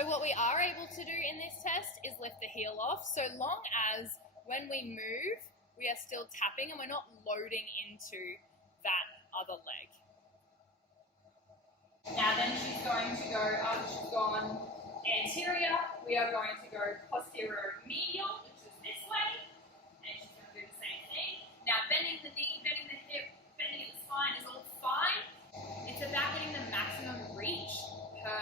So what we are able to do in this test is lift the heel off, so long as when we move, we are still tapping and we're not loading into that other leg. Now then she's going to go, after she's gone anterior, we are going to go posterior medial, which is this way, and she's going to do the same thing. Now bending the knee, bending the hip, bending the spine is all fine. It's about getting the maximum reach per